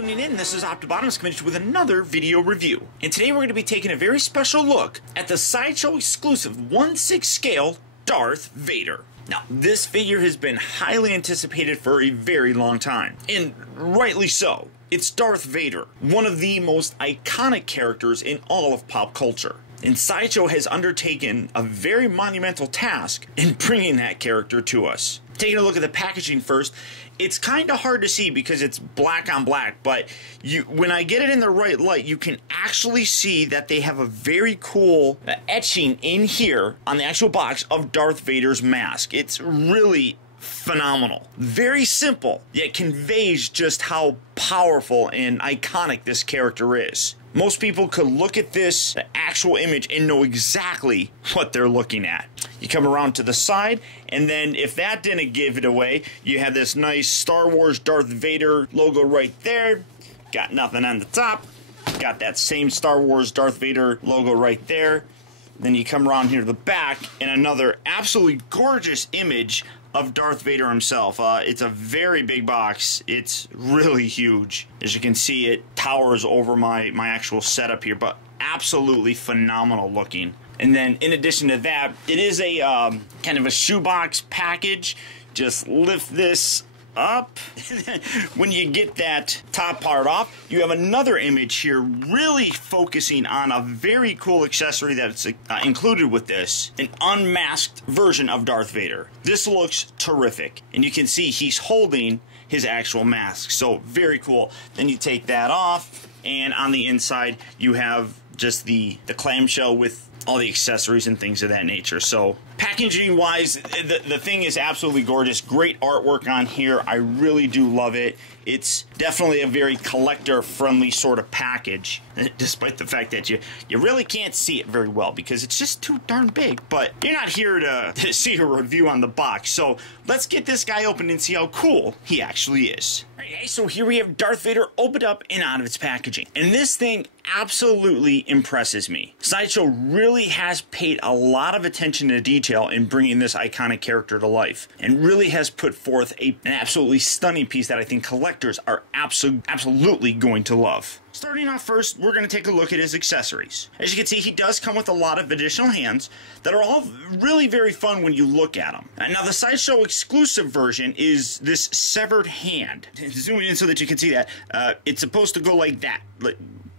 tuning in. This is Optibottom's committed with another video review. And today we're going to be taking a very special look at the Sideshow exclusive 1/6 scale Darth Vader. Now, this figure has been highly anticipated for a very long time, and rightly so. It's Darth Vader, one of the most iconic characters in all of pop culture. And Sideshow has undertaken a very monumental task in bringing that character to us. Taking a look at the packaging first, it's kind of hard to see because it's black on black, but when I get it in the right light, you can actually see that they have a very cool etching in here on the actual box of Darth Vader's mask. It's really phenomenal. Very simple, yet conveys just how powerful and iconic this character is. Most people could look at this actual image and know exactly what they're looking at. You come around to the side, and then if that didn't give it away, you have this nice Star Wars Darth Vader logo right there. Got nothing on the top. Got that same Star Wars Darth Vader logo right there. Then you come around here to the back, and another absolutely gorgeous image of Darth Vader himself. It's a very big box. It's really huge. As you can see, it towers over my actual setup here, but absolutely phenomenal looking. And then in addition to that, it is a kind of a shoebox package. Just lift this up. When you get that top part off, you have another image here really focusing on a very cool accessory that's included with this, an unmasked version of Darth Vader. This looks terrific, and you can see he's holding his actual mask, so very cool. Then you take that off, and on the inside you have just the clamshell with all the accessories and things of that nature. So packaging wise, the thing is absolutely gorgeous. Great artwork on here. I really do love it. It's definitely a very collector friendly sort of package, despite the fact that you really can't see it very well because it's just too darn big. But you're not here to see a review on the box, so let's get this guy open and see how cool he actually is. Alright, so here we have Darth Vader opened up and out of its packaging, and this thing absolutely impresses me. Sideshow really has paid a lot of attention to detail in bringing this iconic character to life, and really has put forth an absolutely stunning piece that I think collectors are absolutely going to love. Starting off first, we're going to take a look at his accessories. As you can see, he does come with a lot of additional hands that are all really very fun when you look at them. Now, the Sideshow exclusive version is this severed hand. Zooming in so that you can see that. It's supposed to go like that.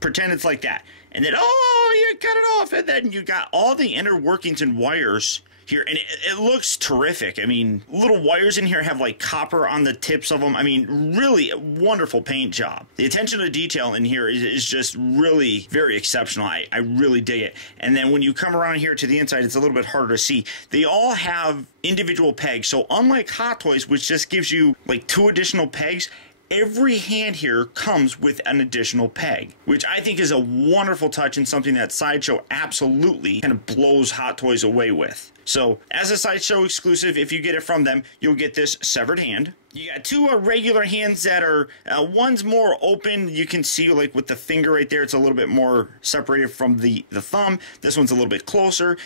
Pretend it's like that. And then, oh, you cut it off. And then you got all the inner workings and wires here, and it looks terrific. I mean, little wires in here have like copper on the tips of them. I mean, really a wonderful paint job. The attention to detail in here is just really very exceptional. I really dig it. And then when you come around here to the inside, it's a little bit harder to see. They all have individual pegs. So unlike Hot Toys, which just gives you like 2 additional pegs, every hand here comes with an additional peg, which I think is a wonderful touch and something that Sideshow absolutely kind of blows Hot Toys away with. So, as a Sideshow exclusive, if you get it from them, you'll get this severed hand. You got 2 regular hands that are, one's more open. You can see, like, with the finger right there, it's a little bit more separated from the thumb. This one's a little bit closer.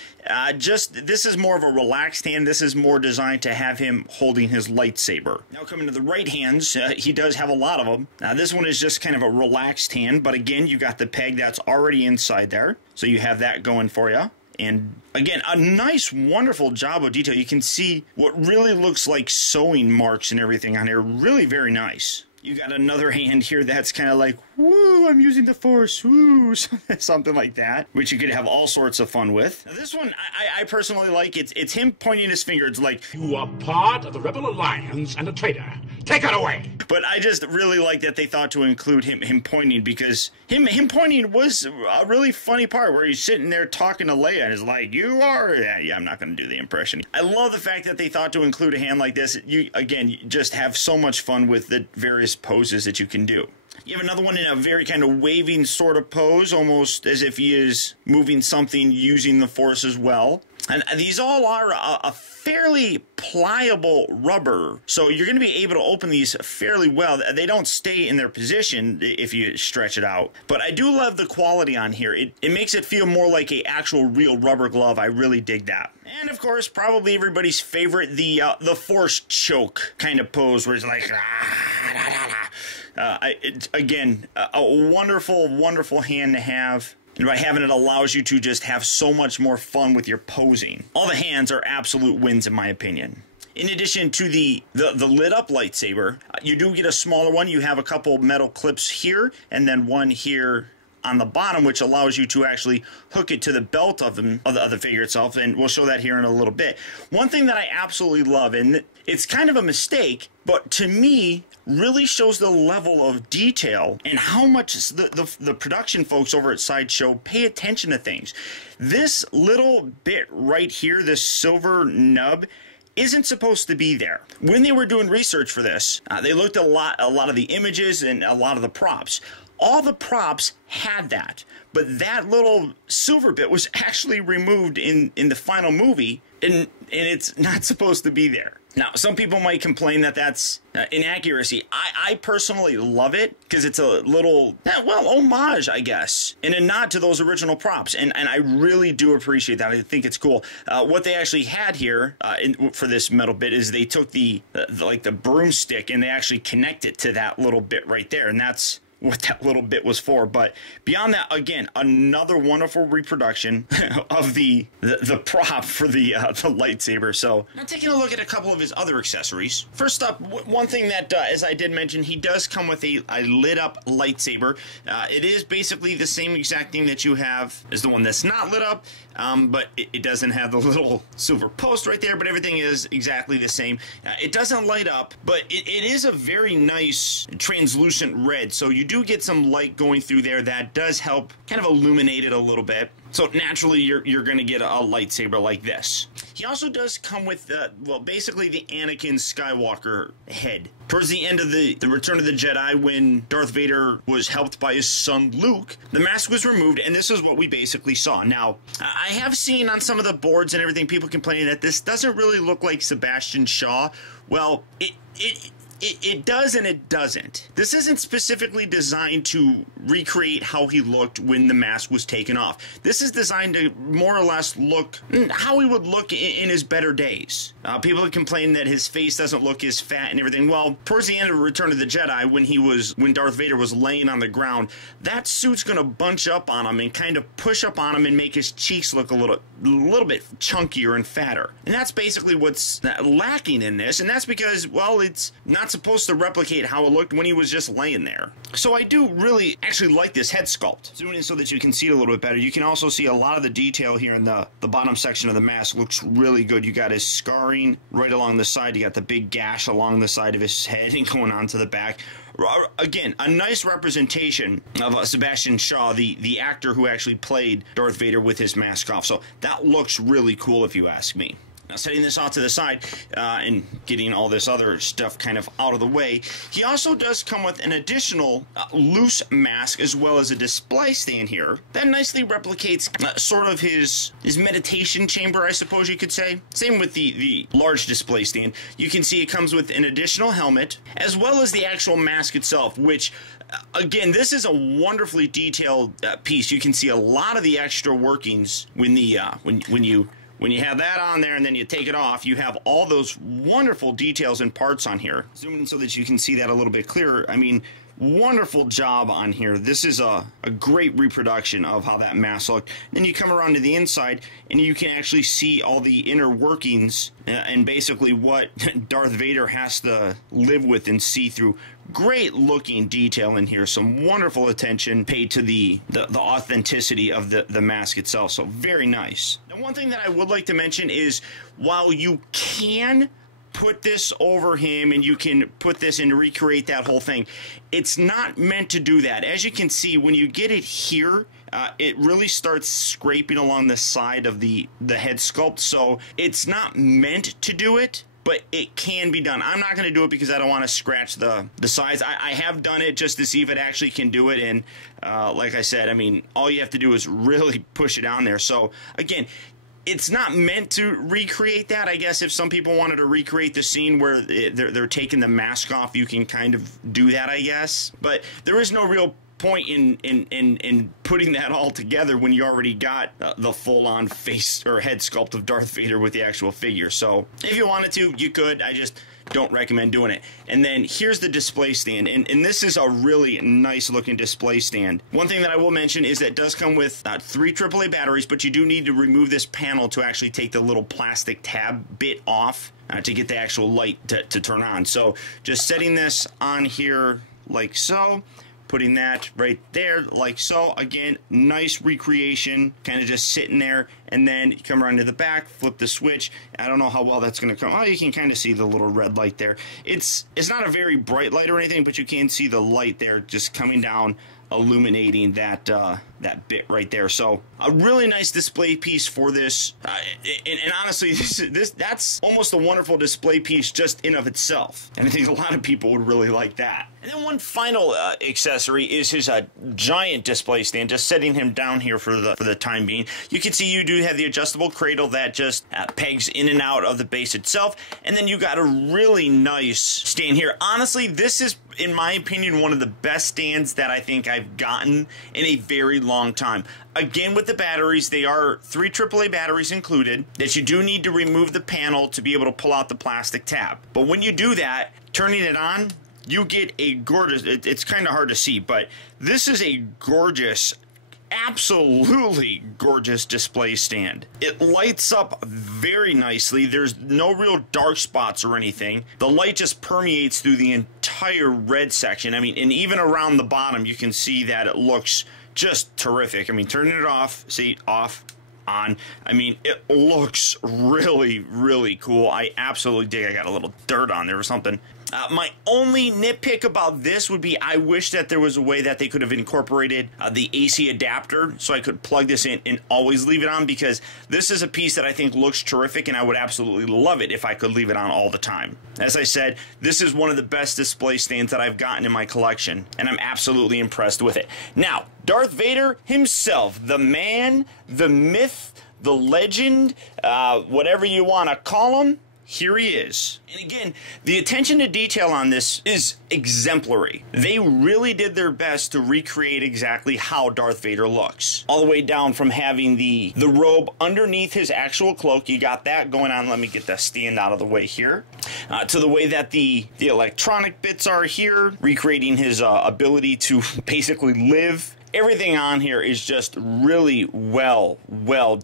This is more of a relaxed hand. This is more designed to have him holding his lightsaber. Now, coming to the right hands, he does have a lot of them. Now, this one is just kind of a relaxed hand, but again, you got the peg that's already inside there. So you have that going for you. And again, a nice, wonderful job of detail. You can see what really looks like sewing marks and everything on here. Really very nice. You got another hand here that's kind of like, woo, I'm using the Force, woo, something like that, which you could have all sorts of fun with. Now, this one, I personally like. It's him pointing his finger. It's like, you are part of the Rebel Alliance and a traitor. Take it away. But I just really like that they thought to include him pointing, because him pointing was a really funny part where he's sitting there talking to Leia and is like, you are, yeah, I'm not going to do the impression. I love the fact that they thought to include a hand like this. You just have so much fun with the various poses that you can do. You have another one in a very kind of waving sort of pose, almost as if he is moving something using the Force as well. And these all are a fairly pliable rubber, so you're going to be able to open these fairly well. They don't stay in their position if you stretch it out. But I do love the quality on here. It makes it feel more like an actual real rubber glove. I really dig that. And of course, probably everybody's favorite, the Force choke kind of pose, where it's like, Again, a wonderful, wonderful hand to have. And by having it allows you to just have so much more fun with your posing. All the hands are absolute wins in my opinion. In addition to the lit up lightsaber, you do get a smaller one. You have a couple metal clips here and then one here on the bottom, which allows you to actually hook it to the belt of the figure itself, and we'll show that here in a little bit. One thing that I absolutely love, and it's kind of a mistake, but to me, really shows the level of detail and how much the production folks over at Sideshow pay attention to things. This little bit right here, this silver nub, isn't supposed to be there. When they were doing research for this, they looked at a lot of the images and a lot of the props. All the props had that, but that little silver bit was actually removed in the final movie, and it's not supposed to be there. Now, some people might complain that that's inaccuracy. I personally love it because it's a little, well, homage, I guess, and a nod to those original props, and I really do appreciate that. I think it's cool. What they actually had here for this metal bit is they took the broomstick and they actually connect it to that little bit right there, and that's what that little bit was for. But beyond that, again, another wonderful reproduction of the prop for the lightsaber. So now taking a look at a couple of his other accessories. First up, one thing that, as I did mention, he does come with a lit up lightsaber. It is basically the same exact thing that you have as the one that's not lit up, but it doesn't have the little silver post right there, but everything is exactly the same. It doesn't light up, but it is a very nice translucent red, so you do get some light going through there that does help kind of illuminate it a little bit. So naturally, you're going to get a lightsaber like this. He also does come with, well, basically the Anakin Skywalker head. Towards the end of the Return of the Jedi, when Darth Vader was helped by his son Luke, the mask was removed, and this is what we basically saw. Now, I have seen on some of the boards and everything people complaining that this doesn't really look like Sebastian Shaw. Well, it does and it doesn't. This isn't specifically designed to recreate how he looked when the mask was taken off. This is designed to more or less look how he would look in his better days. People have complained that his face doesn't look as fat and everything. Well, towards the end of Return of the Jedi, when Darth Vader was laying on the ground, that suit's gonna bunch up on him and kind of push up on him and make his cheeks look a little bit chunkier and fatter. And that's basically what's lacking in this, and that's because, well, it's not supposed to replicate how it looked when he was just laying there. So I do really actually like this head sculpt. Zoom in so that you can see it a little bit better. You can also see a lot of the detail here in the bottom section of the mask. Looks really good. You got his scarring right along the side. You got the big gash along the side of his head and going on to the back. Again, a nice representation of Sebastian Shaw, the actor who actually played Darth Vader with his mask off. So that looks really cool if you ask me. Now, setting this off to the side and getting all this other stuff kind of out of the way, he also does come with an additional loose mask as well as a display stand here that nicely replicates sort of his meditation chamber, I suppose you could say. Same with the large display stand. You can see it comes with an additional helmet as well as the actual mask itself, which again, this is a wonderfully detailed piece. You can see a lot of the extra workings when you have that on there and then you take it off, you have all those wonderful details and parts on here. Zoom in so that you can see that a little bit clearer. I mean, wonderful job on here. This is a great reproduction of how that mask looked. Then you come around to the inside and you can actually see all the inner workings and basically what Darth Vader has to live with and see through. Great looking detail in here. Some wonderful attention paid to the authenticity of the mask itself. So very nice. Now, one thing that I would like to mention is while you can put this over him and you can put this and recreate that whole thing, it's not meant to do that. As you can see, when you get it here, it really starts scraping along the side of the head sculpt, so it's not meant to do it, but it can be done. I'm not going to do it because I don't want to scratch the sides. I have done it just to see if it actually can do it, and like I said, I mean, all you have to do is really push it on there. So again, it's not meant to recreate that. I guess if some people wanted to recreate the scene where they're taking the mask off, you can kind of do that, I guess. But there is no real point in putting that all together when you already got the full-on face or head sculpt of Darth Vader with the actual figure. So if you wanted to, you could. I just don't recommend doing it. And then here's the display stand, and this is a really nice looking display stand. One thing that I will mention is that it does come with 3 AAA batteries, but you do need to remove this panel to actually take the little plastic tab bit off to get the actual light to turn on. So just setting this on here like so, putting that right there like so. Again, nice recreation, kind of just sitting there, and then you come around to the back, flip the switch. I don't know how well that's going to come. Oh, you can kind of see the little red light there. It's not a very bright light or anything, but you can see the light there just coming down, illuminating that that bit right there. So a really nice display piece for this, and honestly, that's almost a wonderful display piece just in of itself, and I think a lot of people would really like that. And then one final accessory is his giant display stand, just setting him down here for the time being. You can see you do have the adjustable cradle that just pegs in and out of the base itself, and then you got a really nice stand here. Honestly, this is, in my opinion, one of the best stands that I think I've gotten in a very long time. Again, with the batteries, they are 3 AAA batteries included, that you do need to remove the panel to be able to pull out the plastic tab. But when you do that, turning it on, you get a gorgeous, it's kind of hard to see, but this is a gorgeous, absolutely gorgeous display stand. It lights up very nicely. There's no real dark spots or anything. The light just permeates through the entire red section. I mean, and even around the bottom, you can see that it looks just terrific. I mean, turning it off, see, off, on. I mean, it looks really, really cool. I absolutely dig. I got a little dirt on there or something. My only nitpick about this would be I wish that there was a way that they could have incorporated the AC adapter so I could plug this in and always leave it on, because this is a piece that I think looks terrific and I would absolutely love it if I could leave it on all the time. As I said, this is one of the best display stands that I've gotten in my collection, and I'm absolutely impressed with it. Now, Darth Vader himself, the man, the myth, the legend, whatever you want to call him, here he is. And again, the attention to detail on this is exemplary. They really did their best to recreate exactly how Darth Vader looks. All the way down from having the robe underneath his actual cloak, you got that going on. Let me get that stand out of the way here. To the way that the electronic bits are here, recreating his ability to basically live. Everything on here is just really well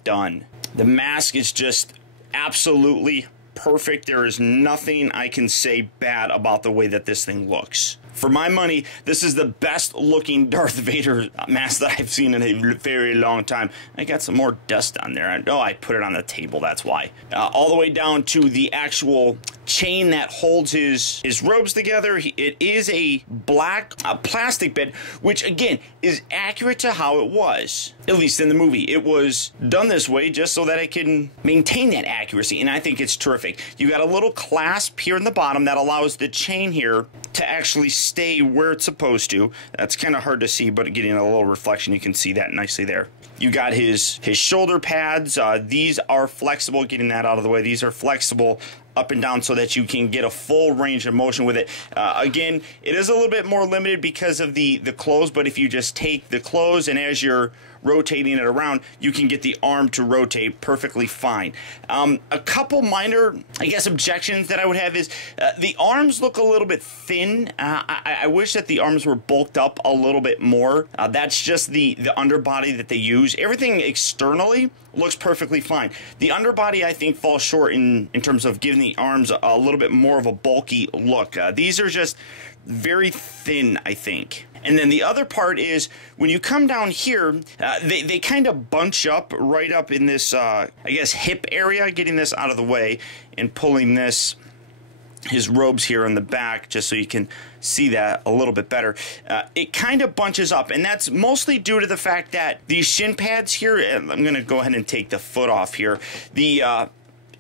done. The mask is just absolutely perfect. There is nothing I can say bad about the way that this thing looks. For my money, this is the best looking Darth Vader mask that I've seen in a very long time. I got some more dust on there. Oh, I put it on the table, that's why. All the way down to the actual chain that holds his robes together. It is a black plastic bit, which again is accurate to how it was, at least in the movie. It was done this way just so that it can maintain that accuracy, and I think it's terrific. You got a little clasp here in the bottom that allows the chain here to actually stay where it's supposed to. That's kind of hard to see, but getting a little reflection, you can see that nicely there. You got his shoulder pads. These are flexible. Getting that out of the way. These are flexible up and down so that you can get a full range of motion with it. Again, it is a little bit more limited because of the clothes, but if you just take the clothes and as you're rotating it around, you can get the arm to rotate perfectly fine. A couple minor, I guess, objections that I would have is the arms look a little bit thin. I wish that the arms were bulked up a little bit more. That's just the underbody that they use. Everything externally looks perfectly fine. The underbody, I think, falls short in terms of giving the arms a little bit more of a bulky look. These are just very thin, I think. And then the other part is when you come down here, they kind of bunch up right up in this, I guess, hip area, getting this out of the way and pulling his robes here in the back just so you can see that a little bit better. It kind of bunches up, and that's mostly due to the fact that these shin pads here, I'm going to go ahead and take the foot off here,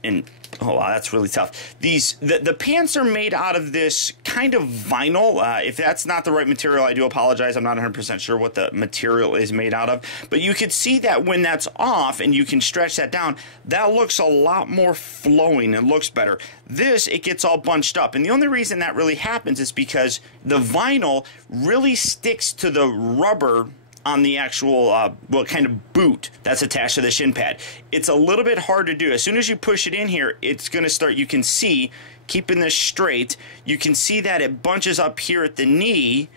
and Oh, wow, that's really tough. The pants are made out of this kind of vinyl. If that's not the right material, I do apologize. I'm not 100% sure what the material is made out of. But you could see that when that's off and you can stretch that down, that looks a lot more flowing. It looks better. This, it gets all bunched up. And the only reason that really happens is because the vinyl really sticks to the rubber on the actual kind of boot that's attached to the shin pad. It's a little bit hard to do. As soon as you push it in here, it's going to start, you can see, keeping this straight, you can see that it bunches up here at the knee,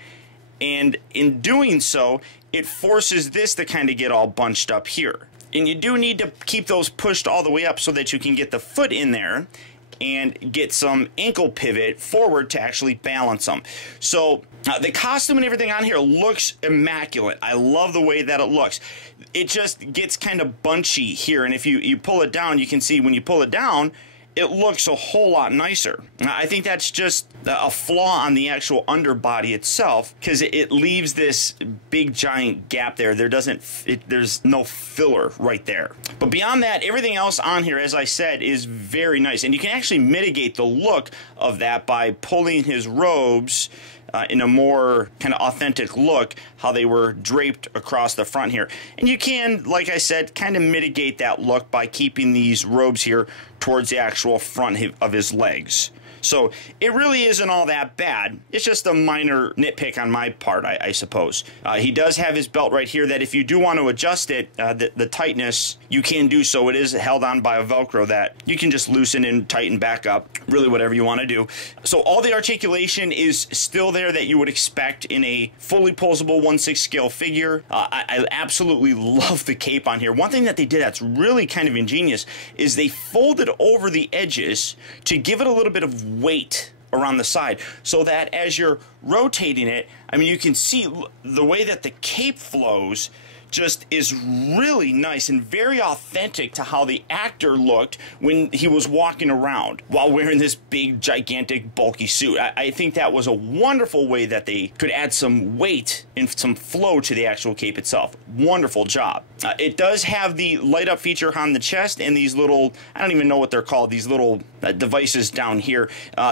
and in doing so, it forces this to kind of get all bunched up here. And you do need to keep those pushed all the way up so that you can get the foot in there and get some ankle pivot forward to actually balance them. So the costume and everything on here looks immaculate. I love the way that it looks. It just gets kind of bunchy here, and if you pull it down, you can see when you pull it down, it looks a whole lot nicer. I think that's just a flaw on the actual underbody itself, because it leaves this big giant gap there. There's no filler right there. But beyond that, everything else on here, as I said, is very nice. And you can actually mitigate the look of that by pulling his robes in a more kind of authentic look, how they were draped across the front here. And you can, like I said, kind of mitigate that look by keeping these robes here towards the actual front of his legs. So it really isn't all that bad. It's just a minor nitpick on my part, I suppose. He does have his belt right here that if you do want to adjust it, the tightness, you can do so. It is held on by a Velcro that you can just loosen and tighten back up, really whatever you want to do. So all the articulation is still there that you would expect in a fully posable 1/6 scale figure. I absolutely love the cape on here. One thing that they did that's really kind of ingenious is they folded over the edges to give it a little bit of weight around the side, so that as you're rotating it, I mean, you can see the way that the cape flows just is really nice and very authentic to how the actor looked when he was walking around while wearing this big, gigantic, bulky suit. I think that was a wonderful way that they could add some weight and some flow to the actual cape itself. Wonderful job. It does have the light up feature on the chest and these little, I don't even know what they're called, these little devices down here.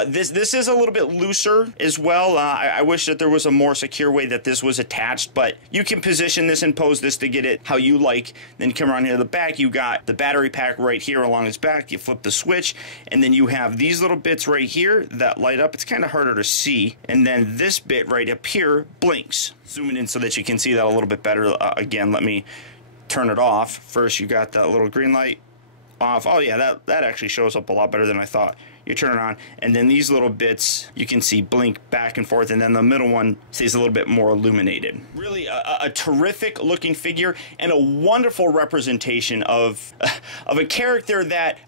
This is a little bit looser as well. I wish that there was a more secure way that this was attached, but you can position this and pose this to get it how you like. Then you come around here to the back, you got the battery pack right here along his back. You flip the switch, and then you have these little bits right here that light up. It's kind of harder to see. And then this bit right up here blinks. Zooming in so that you can see that a little bit better. Again, let me turn it off. First, you got that little green light off. Oh yeah, that actually shows up a lot better than I thought. You turn it on, and then these little bits you can see blink back and forth, and then the middle one stays a little bit more illuminated. Really a terrific looking figure and a wonderful representation of a character that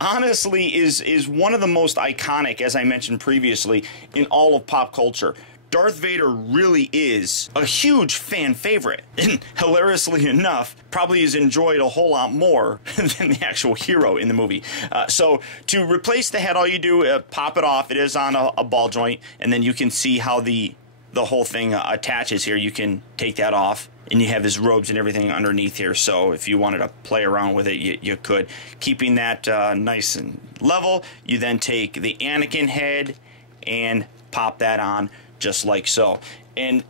honestly is one of the most iconic, as I mentioned previously, in all of pop culture. Darth Vader really is a huge fan favorite, and hilariously enough, probably is enjoyed a whole lot more than the actual hero in the movie. So to replace the head, all you do, pop it off. It is on a ball joint, and then you can see how the whole thing attaches here. You can take that off, and you have his robes and everything underneath here. So if you wanted to play around with it, you could. Keeping that nice and level, you then take the Anakin head and pop that on, just like so. And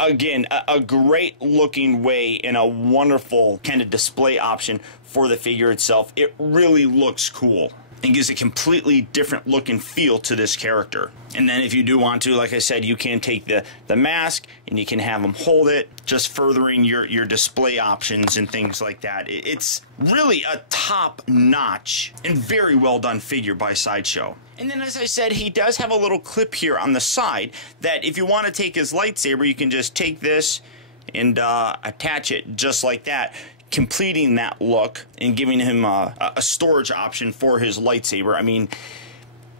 again, a great looking way and a wonderful kind of display option for the figure itself. It really looks cool and gives a completely different look and feel to this character. And then if you do want to, like I said, you can take the mask and you can have them hold it, just furthering your display options and things like that. It's really a top-notch and very well done figure by Sideshow. And then, as I said, he does have a little clip here on the side that if you want to take his lightsaber, you can just take this and attach it just like that, completing that look and giving him a storage option for his lightsaber. I mean,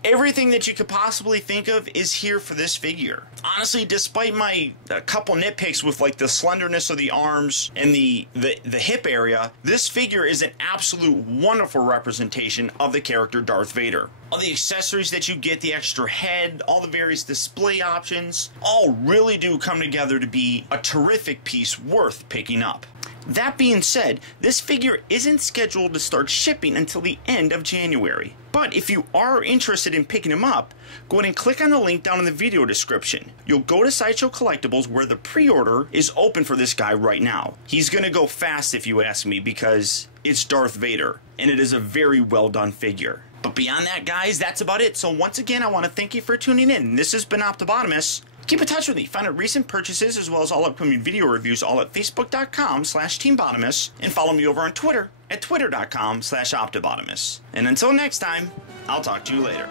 everything that you could possibly think of is here for this figure. Honestly, despite my couple nitpicks with like the slenderness of the arms and the hip area, this figure is an absolute wonderful representation of the character Darth Vader. All the accessories that you get, the extra head, all the various display options, all really do come together to be a terrific piece worth picking up. That being said, this figure isn't scheduled to start shipping until the end of January. But if you are interested in picking him up, go ahead and click on the link down in the video description. You'll go to Sideshow Collectibles where the pre-order is open for this guy right now. He's gonna go fast if you ask me because it's Darth Vader, and it is a very well done figure. But beyond that, guys, that's about it. So once again, I want to thank you for tuning in. This has been Optibotimus. Keep in touch with me. Find out recent purchases as well as all upcoming video reviews all at facebook.com/teambotimus and follow me over on Twitter at twitter.com/Optibotimus. And until next time, I'll talk to you later.